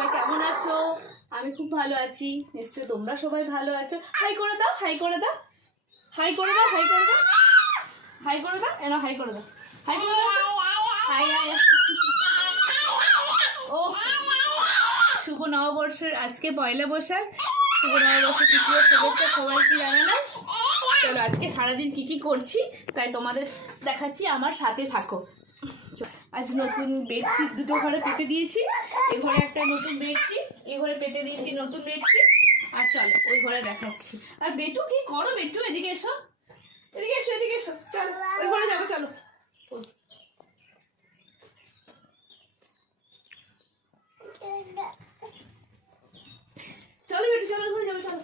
সবাই কেমন আছো? আমি খুব ভালো আছি, নিশ্চয়ই তোমরা সবাই ভালো আছো। হাই করে দাও, হাই করে দাও, হাই করে দাও, হাই করে দাও, হাই করে দাও, এনা হাই করে দাও, হাই করে দাও, হাই হাই। ও শুভ নববর্ষের আজকে পয়লা বৈশাখ, শুভ নববর্ষের তৃতীয় শুভেচ্ছা সবাইকে জানালাম। চলো আজকে সারাদিন কি করছি তাই তোমাদের দেখাচ্ছি, আমার সাথে থাকো। আজ নতুন বেডশিট দুটো ঘরে পেতে দিয়েছি, এই ঘরে একটা নতুন বেডশিট, এই ঘরে পেতে দিয়েছি নতুন বেডশিট। আর চলো ওই ঘরে দেখাচ্ছি। আর বেটু কি করো? বেটু এদিকে এসো, এদিকে এসো, এদিকে এসো, চলো ওই ঘরে যাবো, চলো চলো বেটু, চলো ঘরে যাবো, চলো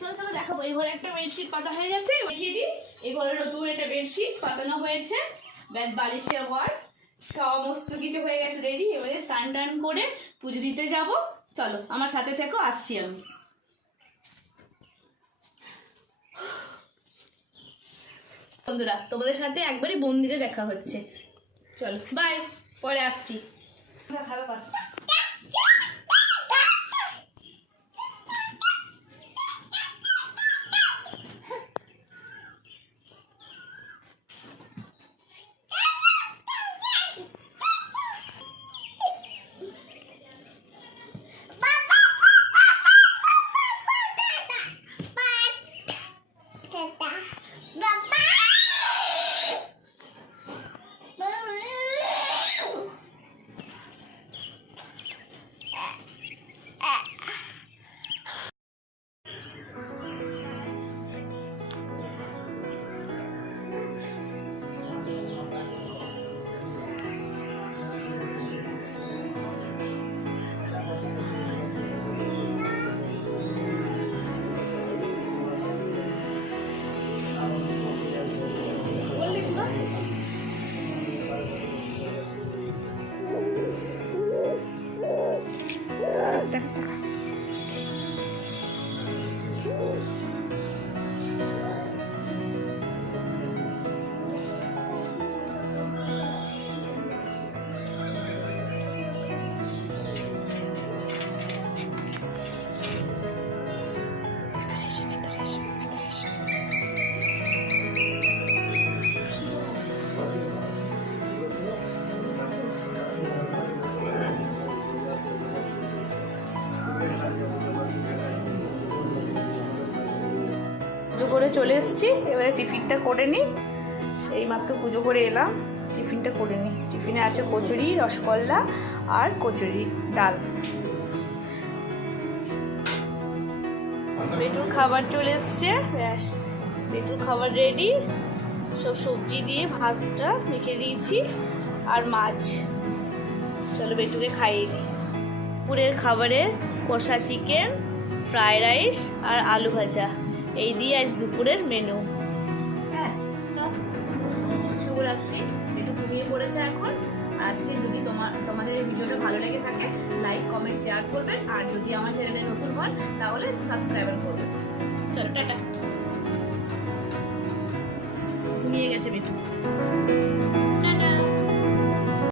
চলো চলো দেখাবো। এই ঘরে একটা বেডশিট পাতা হয়ে গেছে, দেখিয়ে দিই। এই ঘরে নতুন একটা বেডশিট পাতানো হয়েছে, ব্যাস বালিশের ওয়ার্ড সমস্ত কিছু হয়ে গেছে রেডি। এবারে স্নান টান করে পুজো দিতে যাব। চলো আমার সাথে থেকো, আসছি আমি। বন্ধুরা তোমাদের সাথে একবারই মন্দিরে দেখা হচ্ছে, চলো বাই, পরে আসছি। খারাপ আছে পুজো করে চলে এসেছি, এবারে টিফিনটা করে নিই। এই মাত্র পুজো করে এলাম, টিফিনটা করে নিই। টিফিনে আছে কচুরি, রসগোল্লা আর কচুরি ডাল। বেটুর খাবার চলে এসছে, ব্যাস বেটুর খাবার রেডি। সব সবজি দিয়ে ভাতটা রেখে দিয়েছি আর মাছ। চলো বেটুকে খাইয়ে দিই। দুপুরের খাবারে কষা চিকেন, ফ্রাইড রাইস আর আলু ভাজা, এই দিয়ে আজ দুপুরের মেনু। শুভরাত্রি। একটু ঘুমিয়ে পড়েছে এখন। আজকে যদি তোমাদের এই ভিডিওটা ভালো লেগে থাকে, লাইক কমেন্ট শেয়ার করবেন, আর যদি আমার চ্যানেলে নতুন হন তাহলে সাবস্ক্রাইব করবেন। চলো টাটা। ঘুমিয়ে গেছে বেটু, টাটা।